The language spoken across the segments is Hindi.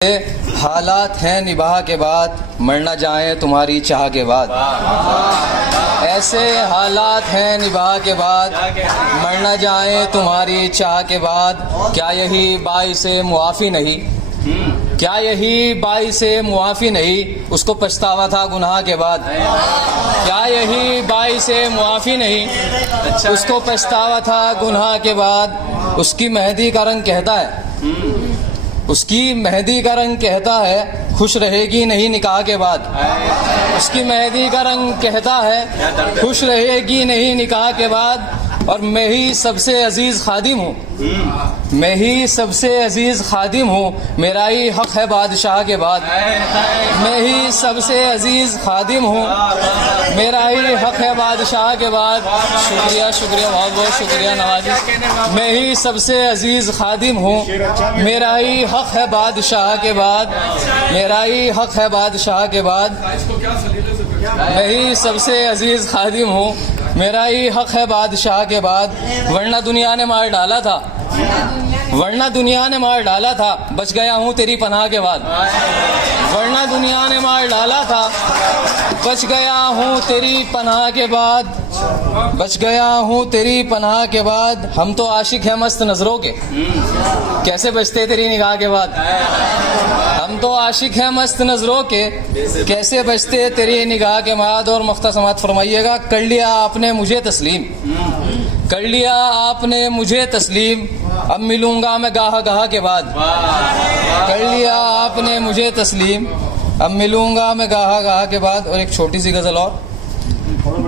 हालात हैं निभाह के बाद, मरना जाए तुम्हारी चाह के बाद। ऐसे हालात हैं निभाह के बाद, मरना जाए तुम्हारी चाह के बाद। क्या यही बाइसे मुआफ़ी नहीं, क्या यही बाइसे मुआफ़ी नहीं, उसको पछतावा था गुनाह के बाद। क्या यही बाइसे मुआफ़ी नहीं, उसको पछतावा था गुनाह के बाद। उसकी मेहंदी का रंग कहता है, उसकी मेहंदी का रंग कहता है, खुश रहेगी नहीं निकाह के बाद। उसकी मेहंदी का रंग कहता है, खुश रहेगी नहीं निकाह के बाद। और मैं ही सबसे अजीज खादिम हूँ, मैं ही सबसे अजीज खादिम हूँ, मेरा ही हक है बादशाह के बाद। मैं ही सबसे अजीज खादिम हूँ, मेरा ही हक है बादशाह के बाद। शुक्रिया शुक्रिया, बहुत बहुत शुक्रिया नवाजी। मैं ही सबसे अजीज खादिम हूँ, मेरा ही हक है बादशाह के बाद। मेरा ही हक है बादशाह के बाद। मैं ही सबसे अजीज खादिम हूँ, मेरा ही हक है बादशाह के बाद। वरना दुनिया ने मार डाला था, वरना दुनिया ने मार डाला था, बच गया हूँ तेरी पनाह के बाद। वरना दुनिया ने मार डाला था, बच गया हूँ तेरी पनाह के बाद। बच गया हूँ तेरी पनाह के बाद। हम तो आशिक हैं मस्त नजरों के, कैसे बचते तेरी निगाह के बाद। हम तो आशिक हैं मस्त नजरों के, कैसे बचते तेरी निगाह के बाद। और मुख्तसमात फरमाइएगा। कर लिया आपने मुझे तस्लीम, कर लिया आपने मुझे तस्लीम, अब मिलूंगा मैं गाह गाह के बाद। कर लिया आपने मुझे तस्लीम, अब मिलूंगा मैं गाह गाह के बाद। और एक छोटी सी गजल और।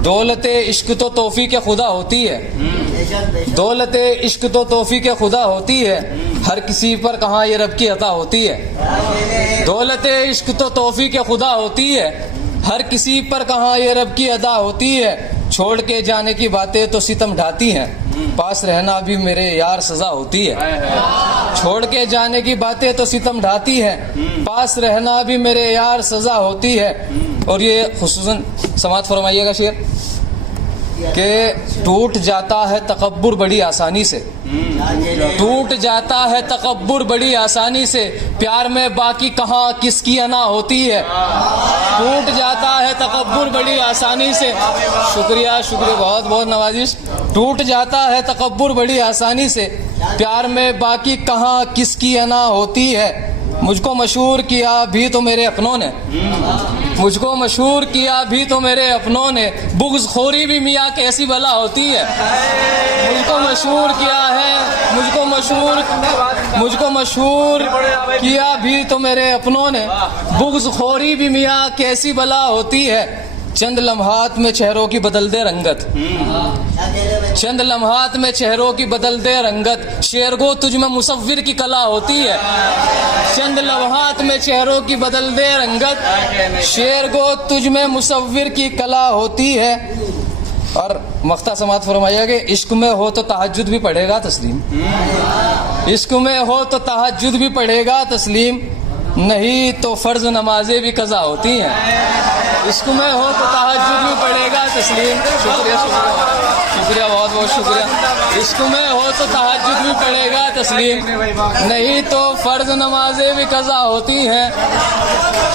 दौलते इश्क तो तौफीक खुदा होती है, दौलते इश्क तो तौफीक खुदा होती है, हर किसी पर कहाँ ये रब की अता होती है। दौलते इश्क तो तौफीक खुदा होती है, हर किसी पर कहाँ ये रब की अदा होती है। छोड़ के जाने की बातें तो सितम ढाती हैं, पास रहना भी मेरे यार सजा होती है। छोड़ के जाने की बातें तो सितम ढाती हैं, पास रहना भी मेरे यार सजा होती है। और ये खुसूसन समात फरमाइएगा शेर कि टूट जाता है तकब्बुर बड़ी आसानी से, टूट जाता है तकब्बुर बड़ी आसानी से, प्यार में बाकी कहाँ किसकी अना होती है। टूट जाता है तकब्बुर बड़ी आसानी से। शुक्रिया शुक्रिया, बहुत बहुत नवाजिश। टूट जाता है तकब्बुर बड़ी आसानी से, प्यार में बाकी कहाँ किसकी अना होती है। मुझको मशहूर किया भी तो मेरे अपनों ने, मुझको मशहूर किया भी तो मेरे अपनों ने, बुग़्ज़ खोरी भी मियाँ कैसी भला होती है। मुझको मशहूर किया है, मुझको मशहूर किया भी तो मेरे अपनों ने, बुग़्ज़ खोरी भी मियाँ कैसी भला होती है। चंद लम्हात में चेहरों की बदल दे रंगत, चंद लम्हात में चेहरों की बदल दे रंगत, शेर गो तुझ में मुसव्विर की कला होती है। चंद लम्हात में चेहरों की बदल दे रंगत, शेर गो तुझ में मुसव्विर की कला होती है। और मख्ता समात फरमाइए कि इश्क में हो तो तहज्जुद भी पढ़ेगा तस्लीम, इश्क में हो तो तहज्जुद भी पढ़ेगा तस्लीम, नहीं तो फर्ज नमाजें भी कज़ा होती हैं। इश्क में हो तो तहज्जुद भी पढ़ेगा तस्लीम। शुक्रिया शुक्रिया शुक्रिया, बहुत बहुत शुक्रिया। इश्क में हो तो तहज्जुद भी पढ़ेगा तस्लीम, नहीं तो फर्ज नमाजें भी कज़ा होती हैं।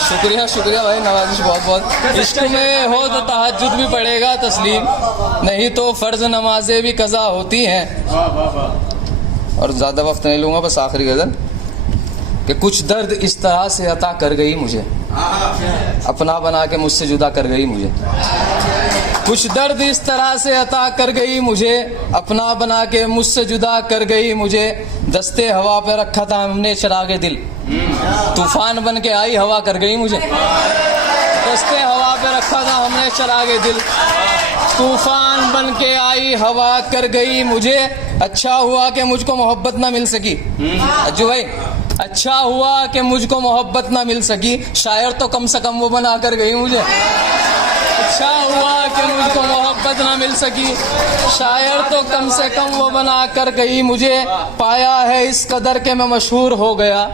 शुक्रिया शुक्रिया भाई नवाजिश, बहुत बहुत। इश्क में हो तो तहज्जुद भी पढ़ेगा तस्लीम, नहीं तो फर्ज नमाजें भी कज़ा होती हैं। और ज़्यादा वक्त नहीं लूँगा, बस आखिरी गज़ल कि कुछ दर्द इस तरह से अता कर गई मुझे, अपना बना के मुझसे जुदा कर गई मुझे। कुछ दर्द इस तरह से अता कर गई मुझे, अपना बना के मुझसे जुदा कर गई मुझे। दस्ते हवा पे रखा था हमने चिरागे दिल, तूफान बन के आई हवा कर गई मुझे। दस्ते हवा पे रखा था हमने चिरागे दिल, तूफान बन के आई हवा कर गई मुझे। अच्छा हुआ कि मुझको मोहब्बत ना मिल सकी, अज्जू भाई, अच्छा हुआ कि मुझको मोहब्बत ना मिल सकी, शायर तो कम से कम वो बना कर गई मुझे। अच्छा हुआ कि मुझको मोहब्बत ना मिल सकी, शायर तो कम से कम वो बना कर गई मुझे। पाया है इस कदर के मैं मशहूर हो गया,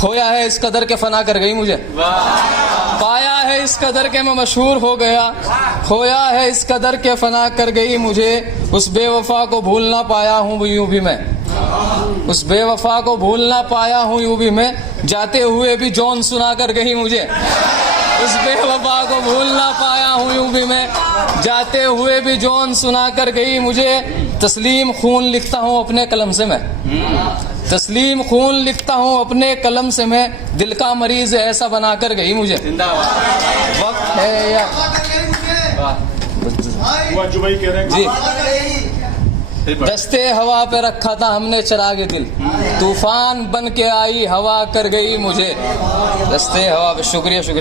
खोया है इस कदर के फना कर गई मुझे। पाया है इस कदर के मैं मशहूर हो गया, खोया है इस कदर के फना कर गई मुझे। उस बेवफा को भूल ना पाया हूँ यूं भी मैं, उस बेवफा को भूल ना पाया हूँ यूं भी मैं, जाते हुए भी जौन सुना कर गई मुझे। उस बेवफा को भूल ना पाया हूँ यूं भी मैं, जाते हुए भी जौन सुना कर गई मुझे। तस्लीम खून लिखता हूँ अपने कलम से मैं, तस्लीम खून लिखता हूँ अपने कलम से मैं, दिल का मरीज ऐसा बना कर गई मुझे। वक्त है या जो भाई कह रहे हैं जी, दस्ते हवा पे रखा था हमने चिरागे दिल, तूफान बन के आई हवा कर गई मुझे। दस्ते हवा पे। शुक्रिया शुक्रिया।